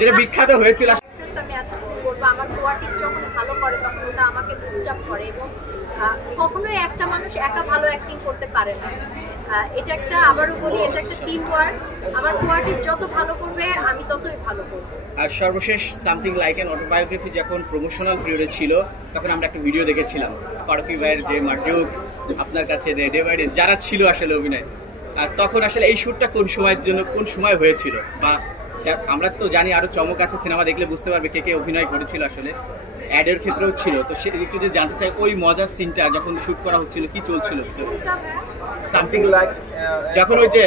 যেটা বিখ্যাত হয়েছিল। আমি এতটুকু বলবো, আমার কোয়ার্টিস্ট যখন ভালো করে তখন ওটা আমাকে বুস্ট আপ করে, এবং কখনোই একটা মানুষ একা ভালো অ্যাক্টিং করতে পারে না। এটা একটা, আবারও বলি, এটা একটা টিম ওয়ার্ক। আমার কোয়ার্টিস্ট যত ভালো করবে আমি ততই ভালো করব। আর সর্বশেষ সামথিং লাইক অ্যান অটোবায়োগ্রাফি যখন প্রমোশনাল পিরিয়ডে ছিল, তখন আমরা একটা ভিডিও দেখেছিলাম ফারুকি ভাইয়ের, যে মার্জুক আপনার কাছে ডে বাই ডে যারা ছিল আসলে অভিনয়, আর তখন আসলে এই শ্যুটটা কোন সময়ের জন্য, কোন সময় হয়েছিল, বা আমরা তো জানি আরো চমক আছে, সিনেমা দেখলে বুঝতে পারবে কে কে অভিনয় করেছিল, আসলে অ্যাডের ক্ষেত্রেও ছিল। তো সে একটু যে জানতে চাই ওই মজার সিনটা যখন শুট করা হচ্ছিল কি চলছিল সামথিং লাইক, যখন ওই যে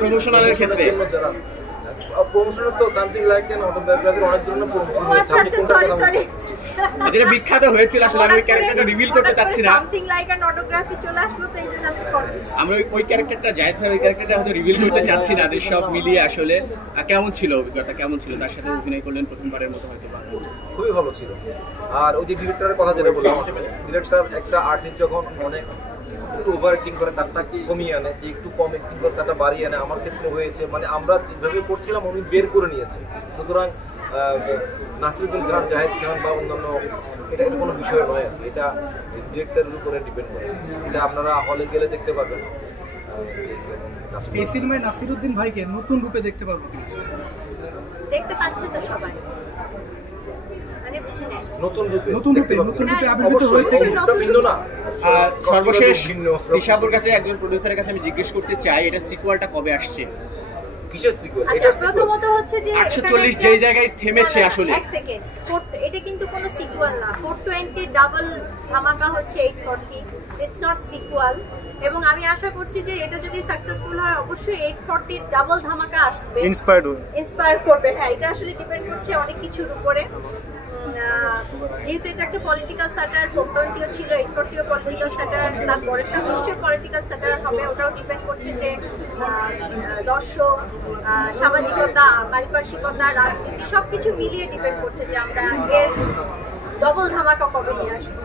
প্রমোশনালের ক্ষেত্রে। প্রমোশনাল তো সামথিং লাইক এন্ড অটোবায়োগ্রাফির অনেক ধরনের প্রমোশন হয়েছে। যেটা বিখ্যাত হয়েছিল আসলে আমি ওই ক্যারেক্টারটা রিভিল করতে চাচ্ছি না। সামথিং লাইক এন্ড অটোগ্রাফি চলে আসলো, তো এইজন্য আমি কনফিউজ। আমরা ওই ক্যারেক্টারটা, জায়েদ ভাই ওই ক্যারেক্টারটা হয়তো রিভিল করতে চাচ্ছি না। সব মিলিয়ে আসলে কেমন ছিল অভিজ্ঞতা, কেমন ছিল তার সাথে অভিনয় করলেন প্রথমবারের মতো হয়তো? খুবই ভালো ছিল। আর ওই যে ডিরেক্টরের কথা যেটা বললাম, ডিরেক্টর একটা আর্টিস্ট যখন অনেক একটু ওভার অ্যাক্টিং করে তারটা কমিয়ে আনে, যে একটু কম অ্যাক্টিং করে তারটা বাড়িয়ে আনে, আমার ক্ষেত্রে হয়েছে। মানে আমরা যেভাবে করছিলাম উনি বের করে নিয়েছে। সুতরাং নাসিরুদ্দিন খান, জাহেদ খান বা অন্যান্য, এটা কোনো বিষয় নয়। এটা ডিরেক্টরের উপরে ডিপেন্ড করে। এটা আপনারা হলে গেলে দেখতে পারবেন। এই সিনেমায় নাসিরুদ্দিন ভাইকে নতুন রূপে দেখতে পারবো কিনা? দেখতে পাচ্ছে তো সবাই, মানে বুঝি না, নতুন রূপে আবির্ভূত হয়েছে। ভিন্ন না। সর্বশেষ ঋষাবুর কাছে, একজন প্রোডিউসারের কাছে আমি জিজ্ঞেস করতে চাই, এটা সিকুয়ালটা কবে আসছে? কিসের সিকুয়েল? আচ্ছা, প্রথমত হচ্ছে যে 840 যেই জায়গায় থেমেছে আসলে। এক সেকেন্ড, এটা কিন্তু কোনো সিকুয়াল না। 420 ডাবল ধামাকা হচ্ছে 840, ইটস নট সিকুয়াল। এবং আমি আশা করছি যে এটা যদি সাকসেসফুল হয় অবশ্যই 840 ডাবল ধামাকা আসবে, ইন্সপায়ার করবে। হ্যাঁ, এটা আসলে ডিপেন্ড করছে অনেক কিছুর উপরে। যেহেতু এটা একটা পলিটিক্যাল স্যাটার, 420ও ছিল, 840ও পলিটিক্যাল স্যাটার, তারপরেরটা নিশ্চয়ই পলিটিক্যাল স্যাটার হবে। ওটাও ডিপেন্ড করছে যে দর্শক, সামাজিকতা, পারিপার্শ্বিকতা, রাজনীতি সবকিছু মিলিয়ে ডিপেন্ড করছে যে আমরা এর ডবল ধামাকা কবে নিয়ে আসবো।